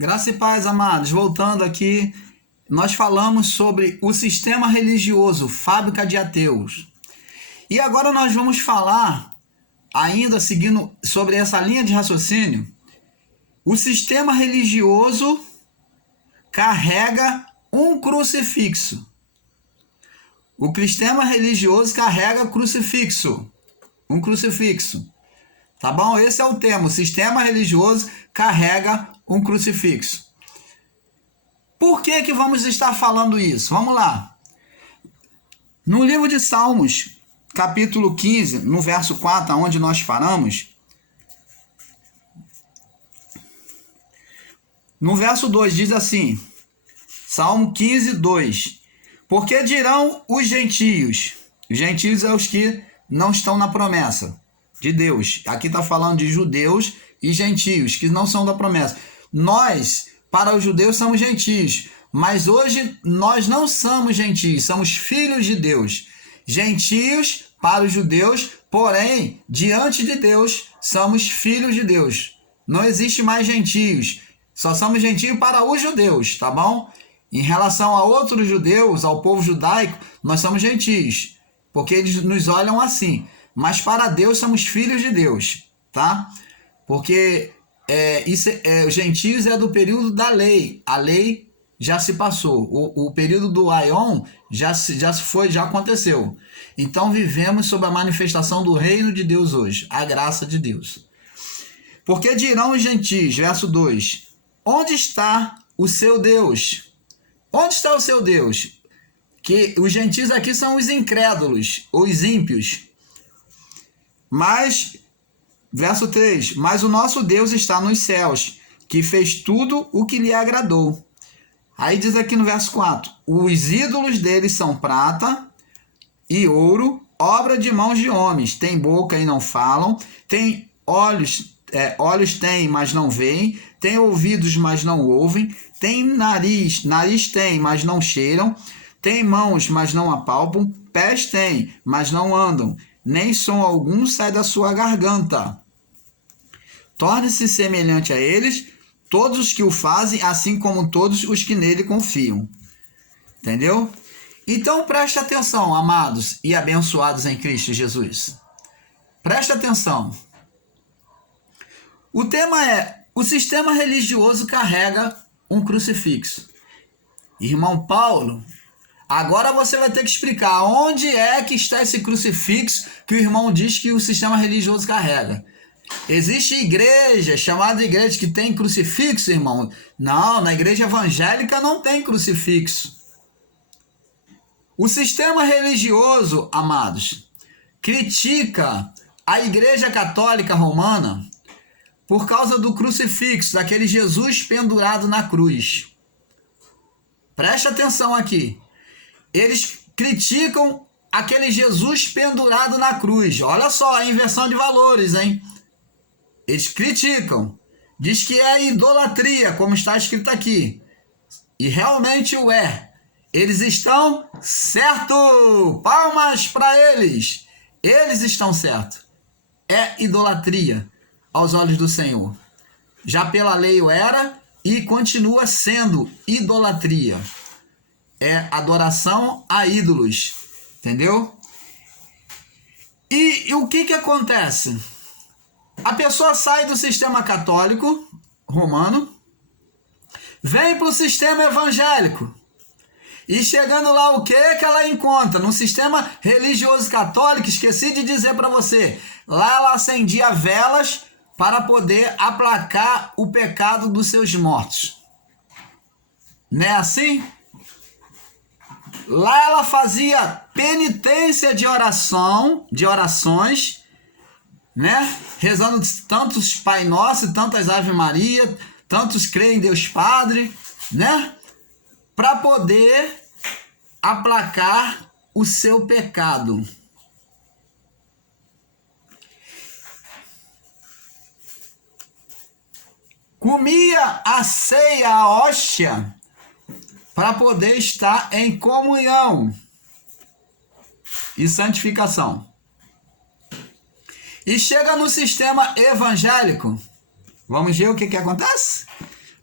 Graça e paz, amados. Voltando aqui, nós falamos sobre o sistema religioso, fábrica de ateus. E agora nós vamos falar, ainda seguindo sobre essa linha de raciocínio, o sistema religioso carrega um crucifixo. O sistema religioso carrega crucifixo. Um crucifixo. Tá bom? Esse é o tema. O sistema religioso carrega um crucifixo. Por que vamos estar falando isso? Vamos lá. No livro de Salmos, capítulo 15, no verso 4, onde nós paramos, no verso 2 diz assim, Salmo 15, 2, porque dirão os gentios é os que não estão na promessa de Deus. Aqui está falando de judeus e gentios, que não são da promessa. Nós, para os judeus, somos gentios, mas hoje nós não somos gentios, somos filhos de Deus. Gentios para os judeus, porém, diante de Deus, somos filhos de Deus. Não existe mais gentios, só somos gentios para os judeus, tá bom? Em relação a outros judeus, ao povo judaico, nós somos gentios, porque eles nos olham assim. Mas para Deus somos filhos de Deus, tá? Porque os gentios é do período da lei. A lei já se passou. O período do Aion já aconteceu. Então vivemos sob a manifestação do reino de Deus hoje, a graça de Deus. Porque dirão os gentios, verso 2, onde está o seu Deus? Onde está o seu Deus? Que os gentios aqui são os incrédulos, os ímpios. Mas, verso 3, mas o nosso Deus está nos céus, que fez tudo o que lhe agradou. Aí diz aqui no verso 4, os ídolos deles são prata e ouro, obra de mãos de homens, tem boca e não falam, tem olhos têm, mas não veem, tem ouvidos, mas não ouvem, tem nariz tem, mas não cheiram, tem mãos, mas não apalpam, pés têm, mas não andam, nem som algum sai da sua garganta. Torne-se semelhante a eles, todos os que o fazem, assim como todos os que nele confiam. Entendeu? Então preste atenção, amados e abençoados em Cristo Jesus. Preste atenção. O tema é, o sistema religioso carrega um crucifixo. Irmão Paulo, agora você vai ter que explicar onde é que está esse crucifixo que o irmão diz que o sistema religioso carrega. Existe igreja, chamada igreja, que tem crucifixo, irmão? Não, na igreja evangélica não tem crucifixo. O sistema religioso, amados, critica a igreja católica romana por causa do crucifixo, daquele Jesus pendurado na cruz. Preste atenção aqui. Eles criticam aquele Jesus pendurado na cruz. Olha só a inversão de valores, hein? Eles criticam. Diz que é idolatria, como está escrito aqui. E realmente o é. Eles estão certos. Palmas para eles. Eles estão certos. É idolatria aos olhos do Senhor. Já pela lei o era e continua sendo idolatria. É adoração a ídolos, entendeu? E o que acontece? A pessoa sai do sistema católico romano, vem para o sistema evangélico, e chegando lá, o que ela encontra? No sistema religioso católico, esqueci de dizer para você, lá ela acendia velas para poder aplacar o pecado dos seus mortos. Não é assim? Lá ela fazia penitência de orações, né? Rezando tantos Pai Nosso, tantas Ave Maria, tantos creem em Deus Padre, né? Para poder aplacar o seu pecado. Comia a ceia, a hóstia, para poder estar em comunhão e santificação. E chega no sistema evangélico, vamos ver o que acontece?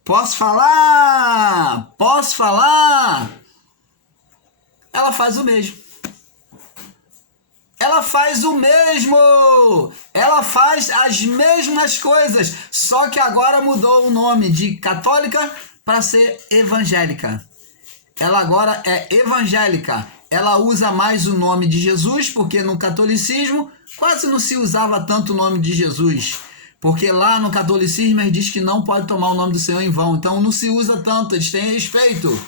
Posso falar? Posso falar? Ela faz o mesmo. Ela faz o mesmo. Ela faz as mesmas coisas, só que agora mudou o nome de católica para ser evangélica. Ela agora é evangélica. Ela usa mais o nome de Jesus, porque no catolicismo quase não se usava tanto o nome de Jesus. Porque lá no catolicismo eles diz que não pode tomar o nome do Senhor em vão. Então não se usa tanto, eles têm respeito.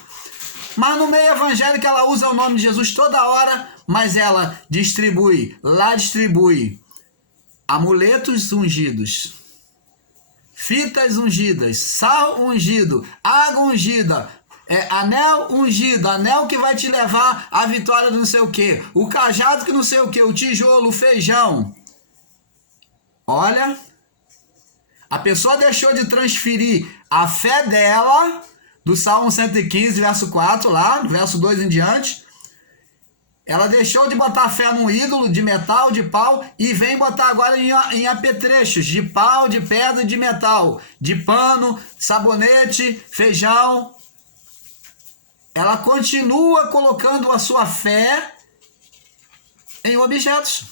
Mas no meio evangélico ela usa o nome de Jesus toda hora, mas ela distribui amuletos ungidos, fitas ungidas, sal ungido, água ungida, anel ungido, anel que vai te levar à vitória do não sei o que, o cajado que não sei o que, o tijolo, o feijão. Olha, a pessoa deixou de transferir a fé dela do Salmo 115, verso 4, lá, do verso 2 em diante. Ela deixou de botar fé num ídolo de metal, de pau, e vem botar agora em apetrechos de pau, de pedra e de metal, de pano, sabonete, feijão. Ela continua colocando a sua fé em objetos.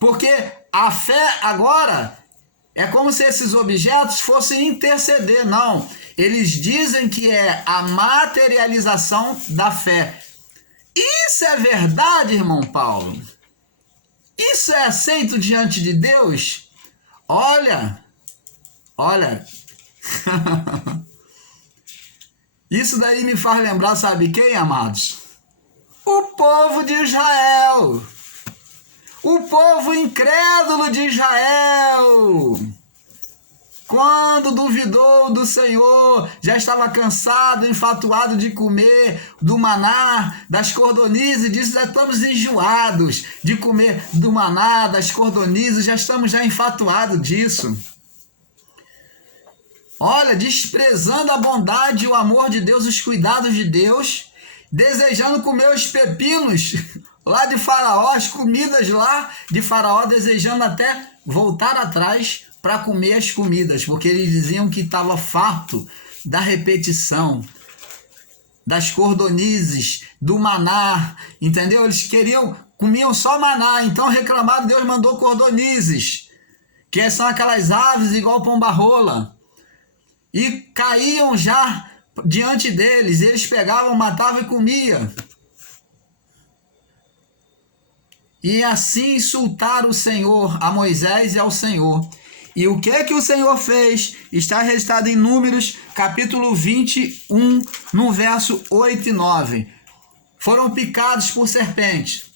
Porque a fé agora é como se esses objetos fossem interceder. Não, eles dizem que é a materialização da fé. Isso é verdade, irmão Paulo? Isso é aceito diante de Deus? Olha. Isso daí me faz lembrar, sabe quem, amados? O povo de Israel. O povo incrédulo de Israel. Quando duvidou do Senhor, já estava cansado, enfatuado de comer do maná, das cordonizes, disse, já estamos enjoados de comer do maná, das cordonizes, já estamos enfatuados disso. Olha, desprezando a bondade e o amor de Deus, os cuidados de Deus, desejando comer os pepinos lá de Faraó, as comidas lá de Faraó, desejando até voltar atrás para comer as comidas, porque eles diziam que estava farto da repetição, das cordonizes, do maná, entendeu? Eles comiam só maná, então reclamaram, Deus mandou cordonizes, que são aquelas aves igual pomba-rola, e caíam já diante deles, eles pegavam, matavam e comiam. E assim insultaram o Senhor, a Moisés e ao Senhor. E o que o Senhor fez? Está registrado em Números, capítulo 21, no verso 8 e 9. Foram picados por serpente.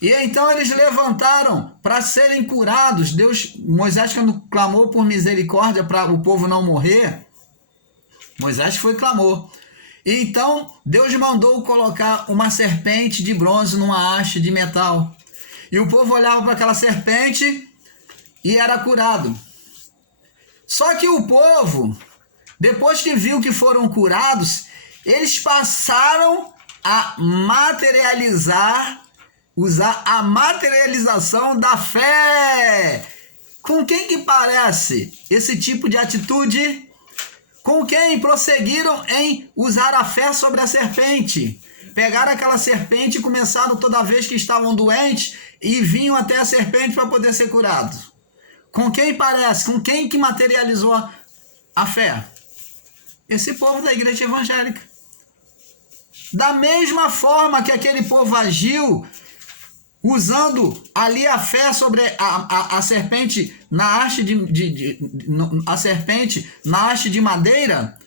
E então eles levantaram para serem curados. Moisés, quando clamou por misericórdia para o povo não morrer, Moisés foi e clamou. E então Deus mandou colocar uma serpente de bronze numa haste de metal. E o povo olhava para aquela serpente e era curado. Só que o povo, depois que viu que foram curados, eles passaram a usar a materialização da fé. Com quem que parece esse tipo de atitude? Com quem prosseguiram em usar a fé sobre a serpente? Pegaram aquela serpente e começaram toda vez que estavam doentes e vinham até a serpente para poder ser curado. Com quem parece? Com quem que materializou a fé? Esse povo da igreja evangélica. Da mesma forma que aquele povo agiu, usando ali a fé sobre a serpente na haste na haste de madeira,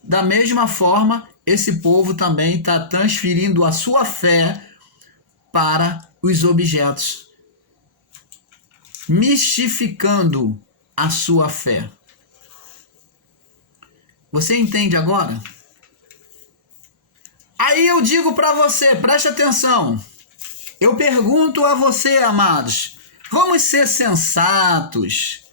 da mesma forma, esse povo também está transferindo a sua fé para os objetos, mistificando a sua fé. Você entende agora? Aí eu digo para você, preste atenção. Eu pergunto a você, amados, vamos ser sensatos.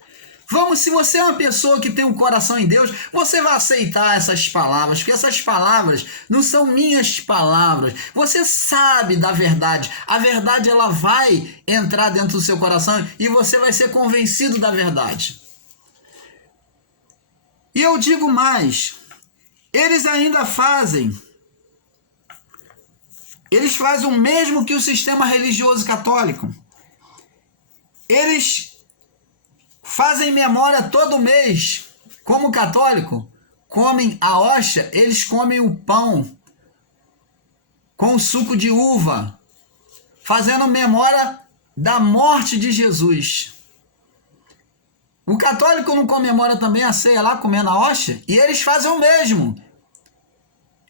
Se você é uma pessoa que tem um coração em Deus, você vai aceitar essas palavras, porque essas palavras não são minhas palavras. Você sabe da verdade. A verdade, ela vai entrar dentro do seu coração e você vai ser convencido da verdade. E eu digo mais, eles ainda fazem o mesmo que o sistema religioso católico. Eles fazem memória todo mês, como católico, comem a hóstia, eles comem o pão com suco de uva, fazendo memória da morte de Jesus. O católico não comemora também a ceia lá, comendo a hóstia? E eles fazem o mesmo.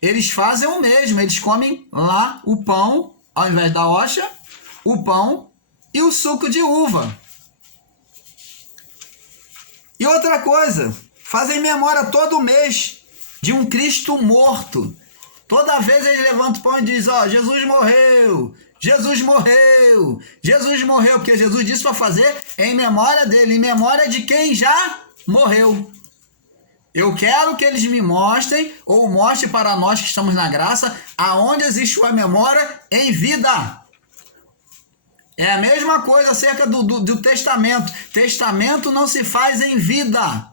Eles fazem o mesmo, eles comem lá o pão, ao invés da hóstia, o pão e o suco de uva. E outra coisa, fazem memória todo mês de um Cristo morto. Toda vez eles levantam o pão e dizem, ó, Jesus morreu, Jesus morreu, Jesus morreu, porque Jesus disse para fazer em memória dele, em memória de quem já morreu. Eu quero que eles me mostrem, ou mostrem para nós que estamos na graça, aonde existe uma memória em vida. É a mesma coisa acerca do testamento. Testamento não se faz em vida.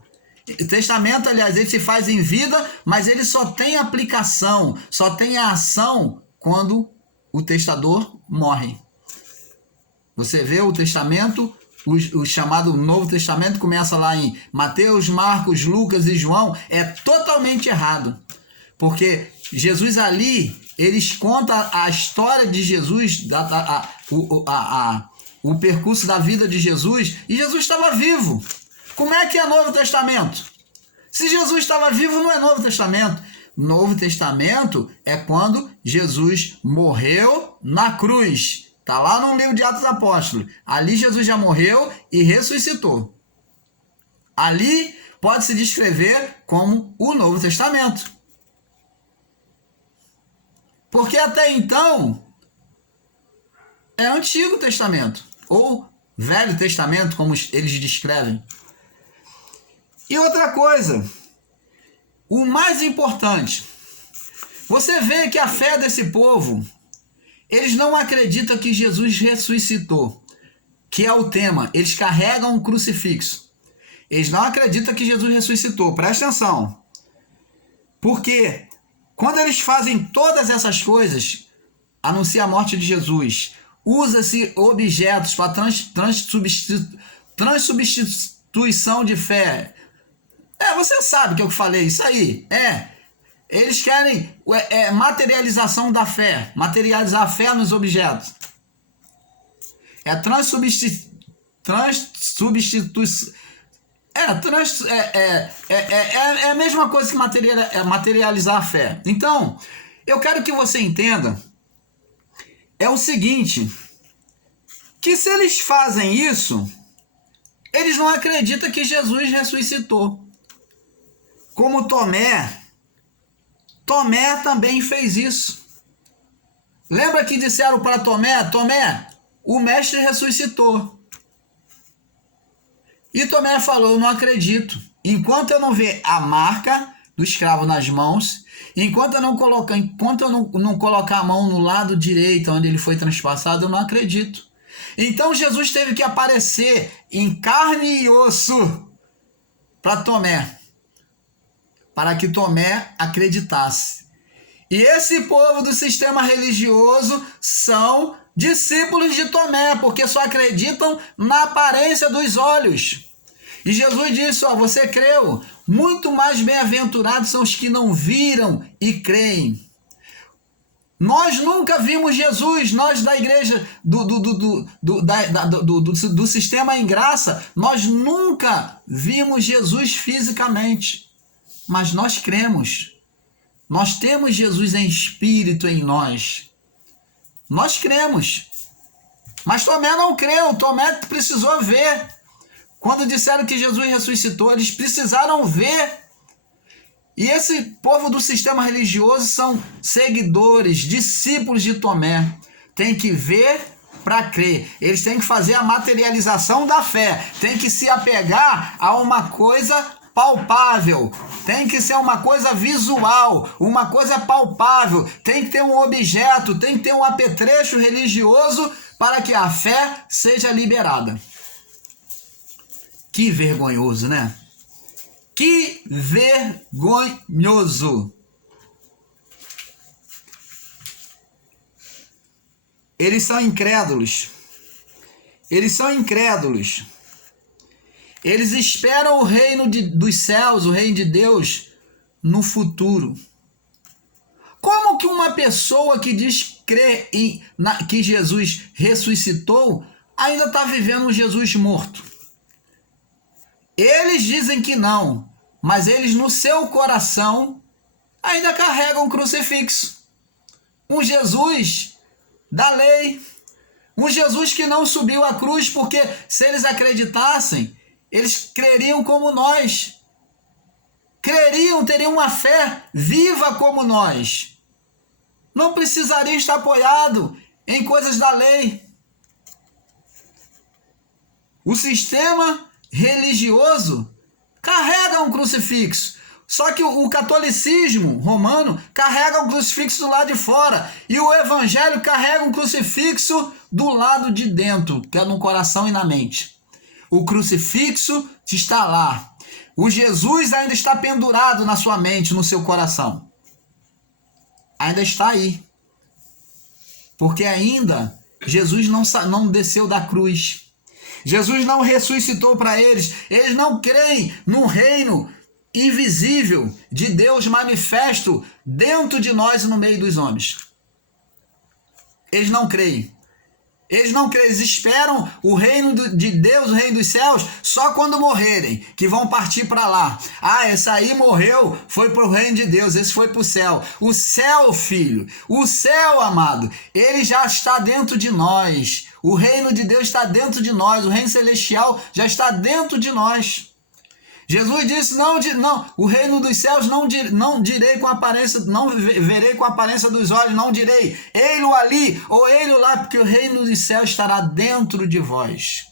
Testamento, aliás, ele se faz em vida, mas ele só tem aplicação, só tem a ação quando o testador morre. Você vê o testamento, o chamado Novo Testamento, começa lá em Mateus, Marcos, Lucas e João, é totalmente errado. Porque Jesus ali, eles contam a história de Jesus, o percurso da vida de Jesus, e Jesus estava vivo. Como é que é Novo Testamento? Se Jesus estava vivo, não é Novo Testamento. Novo Testamento é quando Jesus morreu na cruz. Está lá no livro de Atos dos Apóstolos. Ali Jesus já morreu e ressuscitou. Ali pode se descrever como o Novo Testamento. Porque até então é Antigo Testamento, ou Velho Testamento, como eles descrevem. E outra coisa, o mais importante, você vê que a fé desse povo, eles não acreditam que Jesus ressuscitou, que é o tema. Eles carregam um crucifixo. Eles não acreditam que Jesus ressuscitou. Presta atenção. Porque quando eles fazem todas essas coisas, anuncia a morte de Jesus, usa-se objetos para transubstituição de fé. Você sabe que eu falei isso aí. Eles querem materialização da fé, materializar a fé nos objetos. Transubstituição. É a mesma coisa que materializar a fé. Então, eu quero que você entenda é o seguinte, que se eles fazem isso, eles não acreditam que Jesus ressuscitou. Como Tomé também fez isso. Lembra que disseram para Tomé, o mestre ressuscitou. E Tomé falou, eu não acredito. Enquanto eu não ver a marca do escravo nas mãos, enquanto eu não colocar a mão no lado direito, onde ele foi transpassado, eu não acredito. Então Jesus teve que aparecer em carne e osso para Tomé, para que Tomé acreditasse. E esse povo do sistema religioso são discípulos de Tomé, porque só acreditam na aparência dos olhos. E Jesus disse, você creu, muito mais bem-aventurados são os que não viram e creem. Nós nunca vimos Jesus, nós da igreja, do sistema em graça, nós nunca vimos Jesus fisicamente, mas nós cremos. Nós temos Jesus em espírito em nós. Nós cremos. Mas Tomé não creu. Tomé precisou ver. Quando disseram que Jesus ressuscitou, eles precisaram ver. E esse povo do sistema religioso são seguidores, discípulos de Tomé. Tem que ver para crer. Eles têm que fazer a materialização da fé. Tem que se apegar a uma coisa palpável, tem que ser uma coisa visual, uma coisa palpável, tem que ter um objeto, tem que ter um apetrecho religioso para que a fé seja liberada. Que vergonhoso, né? Que vergonhoso! Eles são incrédulos. Eles são incrédulos. Eles esperam o reino dos céus, o reino de Deus, no futuro. Como que uma pessoa que diz crer que Jesus ressuscitou ainda está vivendo um Jesus morto? Eles dizem que não, mas eles no seu coração ainda carregam um crucifixo. Um Jesus da lei. Um Jesus que não subiu à cruz, porque se eles acreditassem, eles creriam como nós. Creriam, teriam uma fé viva como nós. Não precisariam estar apoiado em coisas da lei. O sistema religioso carrega um crucifixo. Só que o catolicismo romano carrega um crucifixo do lado de fora. E o evangelho carrega um crucifixo do lado de dentro, que é no coração e na mente. O crucifixo está lá. O Jesus ainda está pendurado na sua mente, no seu coração. Ainda está aí. Porque ainda Jesus não desceu da cruz. Jesus não ressuscitou para eles. Eles não creem no reino invisível de Deus manifesto dentro de nós e no meio dos homens. Eles não creem. Eles não creem, eles esperam o reino de Deus, o reino dos céus, só quando morrerem, que vão partir para lá. Ah, esse aí morreu, foi para o reino de Deus, esse foi para o céu. O céu, filho, o céu, amado, ele já está dentro de nós. O reino de Deus está dentro de nós, o reino celestial já está dentro de nós. Jesus disse, não, o reino dos céus não direi com aparência, não verei com a aparência dos olhos, não direi, ei-lo ali ou ei-lo lá, porque o reino dos céus estará dentro de vós.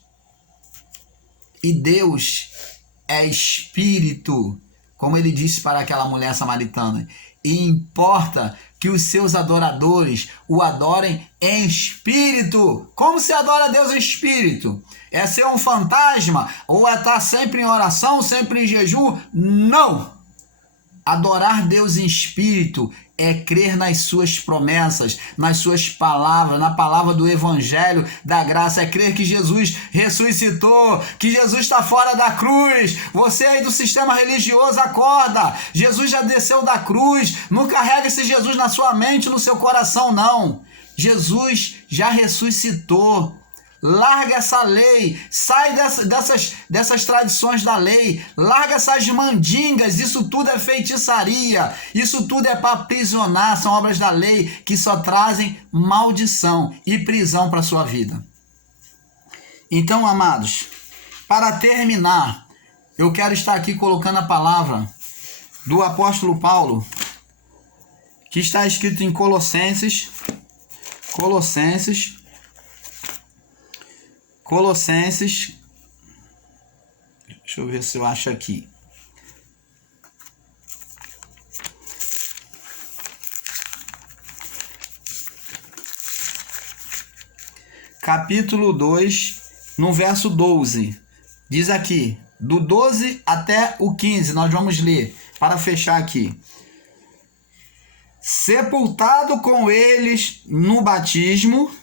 E Deus é espírito, como ele disse para aquela mulher samaritana, e importa que os seus adoradores o adorem em espírito. Como se adora a Deus em espírito? É ser um fantasma? Ou é estar sempre em oração, sempre em jejum? Não! Adorar Deus em espírito é crer nas suas promessas, nas suas palavras, na palavra do evangelho da graça, é crer que Jesus ressuscitou, que Jesus está fora da cruz. Você aí do sistema religioso, acorda, Jesus já desceu da cruz, não carrega esse Jesus na sua mente, no seu coração, não. Jesus já ressuscitou. Larga essa lei, sai dessas tradições da lei, larga essas mandingas, isso tudo é feitiçaria, isso tudo é para aprisionar, são obras da lei que só trazem maldição e prisão para a sua vida. Então, amados, para terminar, eu quero estar aqui colocando a palavra do apóstolo Paulo, que está escrito em Colossenses, deixa eu ver se eu acho aqui. Capítulo 2, no verso 12. Diz aqui, do 12 até o 15, nós vamos ler, para fechar aqui. Sepultado com eles no batismo.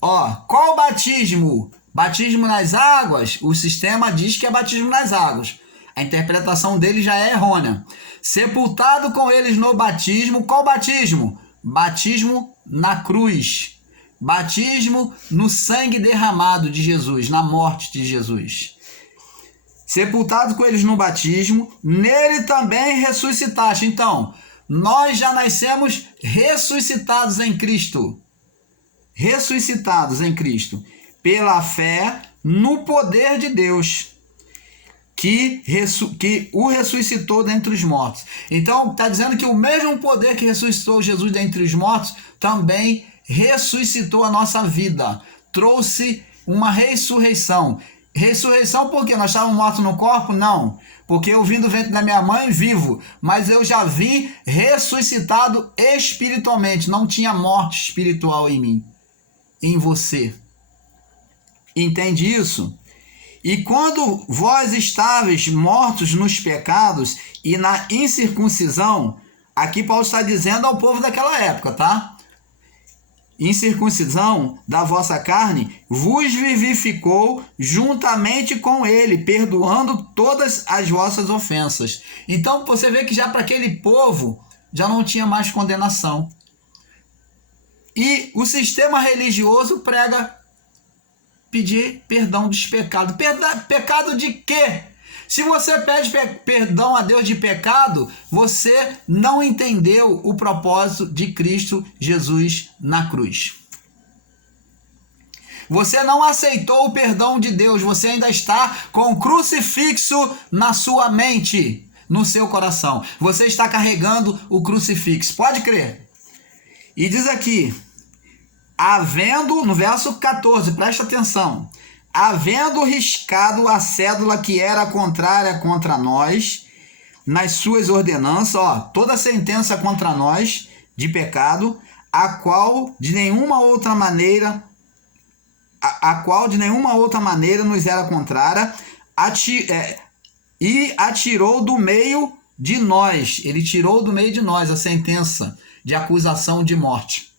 Qual batismo? Batismo nas águas? O sistema diz que é batismo nas águas. A interpretação dele já é errônea. Sepultado com eles no batismo. Qual batismo? Batismo na cruz. Batismo no sangue derramado de Jesus, na morte de Jesus. Sepultado com eles no batismo, nele também ressuscitaste. Então, nós já nascemos ressuscitados em Cristo. Ressuscitados em Cristo. Pela fé no poder de Deus, que o ressuscitou dentre os mortos. Então, está dizendo que o mesmo poder que ressuscitou Jesus dentre os mortos, também ressuscitou a nossa vida. Trouxe uma ressurreição. Ressurreição porque nós estávamos mortos no corpo? Não. Porque eu vim do ventre da minha mãe vivo. Mas eu já vim ressuscitado espiritualmente. Não tinha morte espiritual em mim. Em você. Entende isso? E quando vós estáveis mortos nos pecados e na incircuncisão, aqui Paulo está dizendo ao povo daquela época, tá? Incircuncisão da vossa carne, vos vivificou juntamente com ele, perdoando todas as vossas ofensas. Então você vê que já para aquele povo já não tinha mais condenação. E o sistema religioso prega pedir perdão dos pecados. Pecado de quê? Se você pede perdão a Deus de pecado, você não entendeu o propósito de Cristo Jesus na cruz. Você não aceitou o perdão de Deus, você ainda está com o crucifixo na sua mente, no seu coração. Você está carregando o crucifixo, pode crer. E diz aqui, havendo, no verso 14, presta atenção, havendo riscado a cédula que era contrária contra nós, nas suas ordenanças, toda sentença contra nós de pecado, a qual de nenhuma outra maneira nos era contrária, e atirou do meio de nós. Ele tirou do meio de nós a sentença de acusação de morte.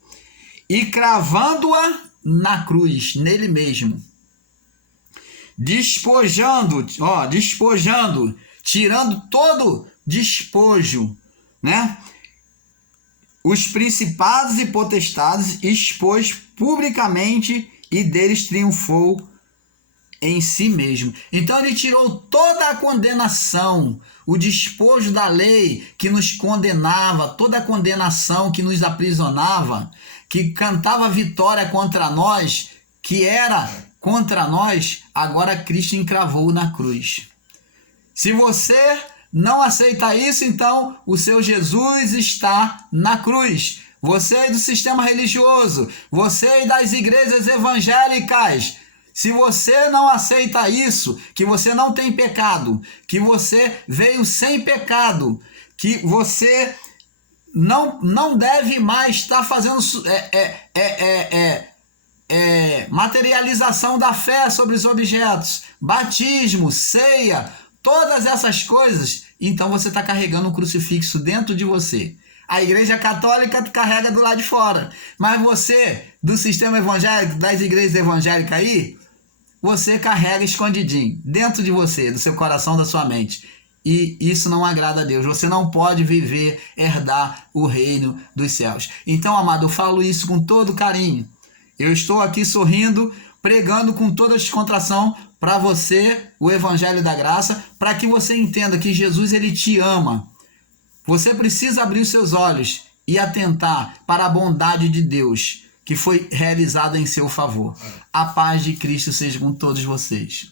E cravando-a na cruz, nele mesmo. Despojando, tirando todo despojo, né? Os principados e potestades expôs publicamente e deles triunfou em si mesmo. Então ele tirou toda a condenação, o despojo da lei que nos condenava, toda a condenação que nos aprisionava, que cantava vitória contra nós, que era contra nós, agora Cristo encravou na cruz. Se você não aceita isso, então o seu Jesus está na cruz. Você do sistema religioso, você das igrejas evangélicas, se você não aceita isso, que você não tem pecado, que você veio sem pecado, que você não deve mais estar fazendo materialização da fé sobre os objetos, batismo, ceia, todas essas coisas, então você está carregando um crucifixo dentro de você. A igreja católica carrega do lado de fora, mas você, do sistema evangélico, das igrejas evangélicas aí, você carrega escondidinho, dentro de você, do seu coração, da sua mente. E isso não agrada a Deus. Você não pode viver, herdar o reino dos céus. Então, amado, eu falo isso com todo carinho. Eu estou aqui sorrindo, pregando com toda a descontração para você o evangelho da graça, para que você entenda que Jesus, ele te ama. Você precisa abrir os seus olhos e atentar para a bondade de Deus que foi realizada em seu favor. A paz de Cristo seja com todos vocês.